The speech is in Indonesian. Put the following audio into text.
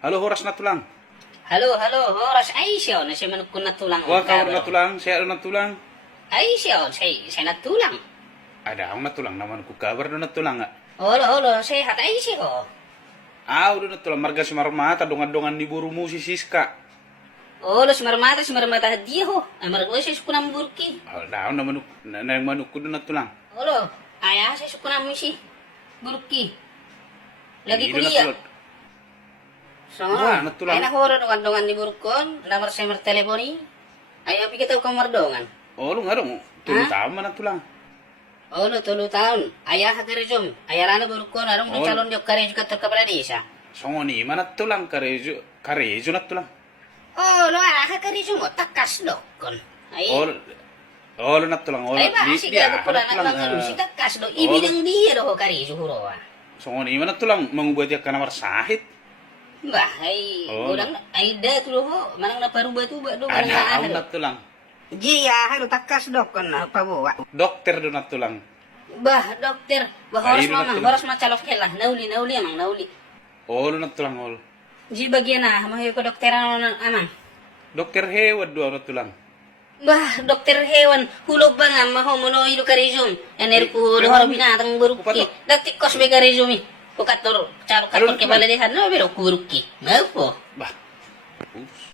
Halo, horas na tulang. Halo, halo, oras ay siya, na siya manukun na tulang. Wa ka na tulang, saya na tulang. Ay siya, siya na tulang. Ada ako na tulang naman ku kabar na tulang nga. Olo, sehat ay siya. Udah na tulang marga si marmata dongan-dongan ni burumu si Siska. Olo, si marmata dia ho. Ay maragwa siya sukunang burki. Daw na manuk ku na tulang. Olo, ayah siya sukunang si burki. Lagi Ilo na kuliah. tulad. So, Wah, natulang. ay nahoro dongan-dongan ni burkon, nomor saya teleponi. Ay abi kita kamar dongan. Lu nga dong, tulo Ha? tama na tulang. Olo, 3 tahun. Ayah karizom. Ayah rana burkon, arong Olo. calon dia karizom ka terkabradisa. Songoni mana tulang karejo na tulang. Olo, ayah karizom mo takas dokon. Ay. Olo na tulang. Ay ba, si gago pula na lang si takas do. Ibilang dia do karizo hurowa. Songoni mana tulang mengubah dia ka namar sahit. Bah, ay, Oh. kurang ay da tulo ho. Manang naparuba-tuba do manang Ada ako naano. na tulang. Jiya, halo takas dokon na pabuwa. Dokter do na tulang. Bah, dokter, bah horas Ay, yun na mamang, tulang. horas macalok kelah. Nauli amang nauli. Olo na tulang olo. Ji bagian na, mahiyo ko dokteran amang. Dokter hewad do na tulang. Bah, dokter hewan, hulog ba nga, maho mono ilu karizom. Yaner ko dohor binatang buruki. Kupato. Dati kos be karizom Pukator, caro kator Ano, ke baladihan, no, pero kuruki. Mau po. Bah. Ups.